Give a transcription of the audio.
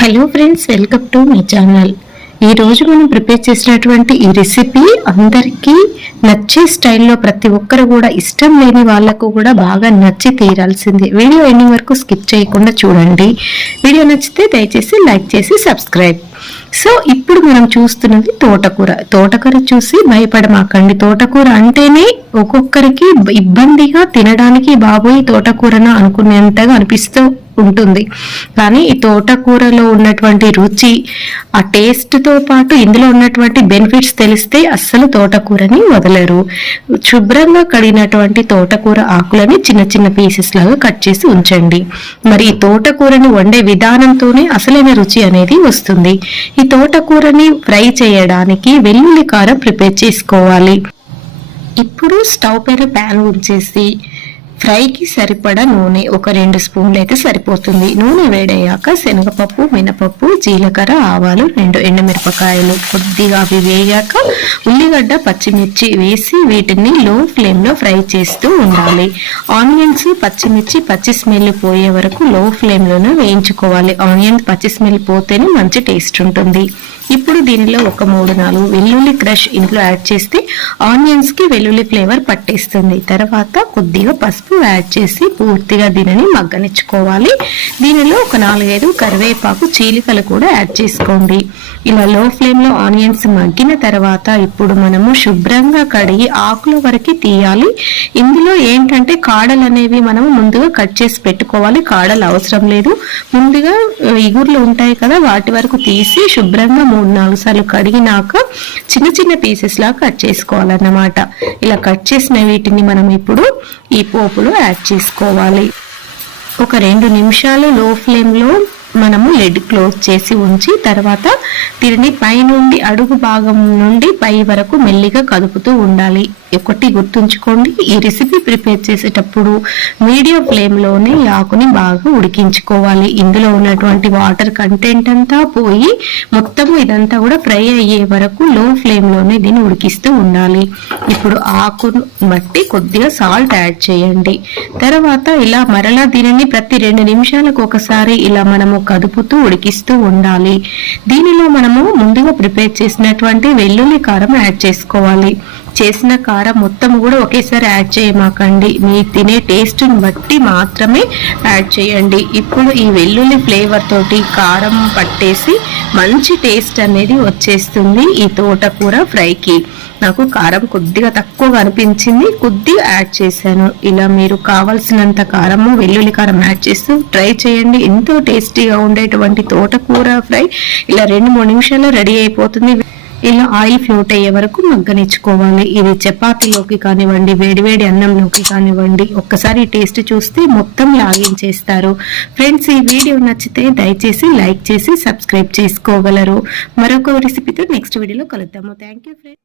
Hello friends, welcome to my channel. ఈరోజు మనం prepare చేసినటువంటి ఈ రెసిపీ అందరికీ నచ్చే స్టైల్లో, ప్రతి ఒక్కరు కూడా ఇష్టం లేని వాళ్ళకు కూడా బాగా నచ్చి తీరాల్సిందే. వీడియో ఎండింగ్ వరకు స్కిప్ చేయకుండా చూడండి. వీడియో నచ్చితే దయచేసి లైక్ చేసి సబ్స్క్రైబ్. సో ఇప్పుడు మనం చూస్తున్నది తోటకూర. తోటకూర చూసి భయపడమాకండి. తోటకూర అంటేనే ఒక్కొక్కరికి ఇబ్బందిగా తినడానికి బాబోయ్ తోటకూరన అనుకునేంతగా అనిపిస్తూ ఉంటుంది. కానీ ఈ తోటకూరలో ఉన్నటువంటి రుచి, ఆ టేస్ట్తో పాటు ఇందులో ఉన్నటువంటి బెనిఫిట్స్ తెలిస్తే అస్సలు తోటకూరని వదలరు. శుభ్రంగా కడిగినటువంటి తోటకూర ఆకులని చిన్న చిన్న పీసెస్ లాగా కట్ చేసి ఉంచండి. మరి ఈ తోటకూరని వండే విధానంతోనే అసలైన రుచి అనేది వస్తుంది. ఈ తోటకూరని ఫ్రై చేయడానికి వెల్లుల్లి కారం ప్రిపేర్ చేసుకోవాలి. ఇప్పుడు స్టవ్ పైన ప్యాన్ ఉంచేసి ఫ్రైకి సరిపడా నూనె ఒక 2 స్పూన్లు అయితే సరిపోతుంది. నూనె వేడయ్యాక శనగపప్పు, మినపప్పు, జీలకర్ర, ఆవాలు, 2 ఎండుమిరపకాయలు కొద్దిగా అవి వేగాక ఉల్లిగడ్డ, పచ్చిమిర్చి వేసి వీటిని లో ఫ్లేమ్లో ఫ్రై చేస్తూ ఉండాలి. ఆనియన్స్, పచ్చిమిర్చి పచ్చి స్మెల్ పోయే వరకు లో ఫ్లేమ్లోనే వేయించుకోవాలి. ఆనియన్ పచ్చి స్మెల్ పోతేనే మంచి టేస్ట్ ఉంటుంది. ఇప్పుడు దీనిలో ఒక 3-4 వెల్లుల్లి క్రష్ ఇంట్లో యాడ్ చేస్తే ఆనియన్స్ కి వెల్లుల్లి ఫ్లేవర్ పట్టేస్తుంది. తర్వాత కొద్దిగా పసుపు యాడ్ చేసి పూర్తిగా దీనిని మగ్గనిచ్చుకోవాలి. దీనిలో ఒక 4-5 కరివేపాకు చీలికలు కూడా యాడ్ చేసుకోండి. ఇలా లో ఫ్లేమ్ లో ఆనియన్స్ మగ్గిన తర్వాత ఇప్పుడు మనము శుభ్రంగా కడిగి ఆకుల వరకు తీయాలి. ఇందులో ఏంటంటే కాడలు అనేవి మనము ముందుగా కట్ చేసి పెట్టుకోవాలి. కాడలు అవసరం లేదు. ముందుగా ఇగుర్లు ఉంటాయి కదా, వాటి వరకు తీసి శుభ్రంగా 3-4 సార్లు కడిగినాక చిన్న చిన్న పీసెస్ లా కట్ చేసుకోవాలన్నమాట. ఇలా కట్ చేసిన వీటిని మనం ఇప్పుడు ఈ పోపులో యాడ్ చేసుకోవాలి. ఒక 2 నిమిషాలు లో ఫ్లేమ్ లో మనము లిడ్ క్లోజ్ చేసి ఉంచి తర్వాత దీనిని పై నుండి అడుగు భాగం నుండి పై వరకు మెల్లిగా కదుపుతూ ఉండాలి. ఒకటి గుర్తుంచుకోండి, ఈ రెసిపీ ప్రిపేర్ చేసేటప్పుడు మీడియం ఫ్లేమ్లోనే ఈ ఆకుని బాగా ఉడికించుకోవాలి. ఇందులో ఉన్నటువంటి వాటర్ కంటెంట్ అంతా పోయి మొత్తము ఇదంతా కూడా ఫ్రై అయ్యే వరకు లో ఫ్లేమ్లోనే దీన్ని ఉడికిస్తూ ఉండాలి. ఇప్పుడు ఆకును బట్టి కొద్దిగా సాల్ట్ యాడ్ చేయండి. తర్వాత ఇలా మరలా దీనిని ప్రతి 2 నిమిషాలకు ఒకసారి ఇలా మనము కదుపుతూ ఉడికిస్తూ ఉండాలి. దీనిలో మనము ముందుగా ప్రిపేర్ చేసినటువంటి వెల్లుల్లి కారం యాడ్ చేసుకోవాలి. చేసిన కారం మొత్తం కూడా ఒకేసారి యాడ్ చేయమాకండి. మీ తినే టేస్ట్ని బట్టి మాత్రమే యాడ్ చేయండి. ఇప్పుడు ఈ వెల్లుల్లి ఫ్లేవర్ తోటి కారం పట్టేసి మంచి టేస్ట్ అనేది వచ్చేస్తుంది ఈ తోటకూర ఫ్రైకి. నాకు కారం కొద్దిగా తక్కువగా అనిపించింది, కొద్దిగా యాడ్ చేశాను. ఇలా మీరు కావాల్సినంత కారము వెల్లుల్లి కారం యాడ్ చేస్తూ ట్రై చేయండి. ఎంతో టేస్టీగా ఉండేటువంటి తోటకూర ఫ్రై ఇలా 2-3 నిమిషాల్లో రెడీ అయిపోతుంది. ఇలా ఆయిల్ ఫ్లోట్ అయ్యే వరకు మగ్గనిచ్చుకోవాలి. ఇది చపాతీలోకి కానివ్వండి, వేడివేడి అన్నంలోకి కానివ్వండి, ఒక్కసారి టేస్ట్ చూస్తే మొత్తం లాగించేస్తారు. ఫ్రెండ్స్, ఈ వీడియో నచ్చితే దయచేసి లైక్ చేసి సబ్స్క్రైబ్ చేసుకోగలరు. మరొక రెసిపీతో నెక్స్ట్ వీడియోలో కలుద్దాము. Thank you friends.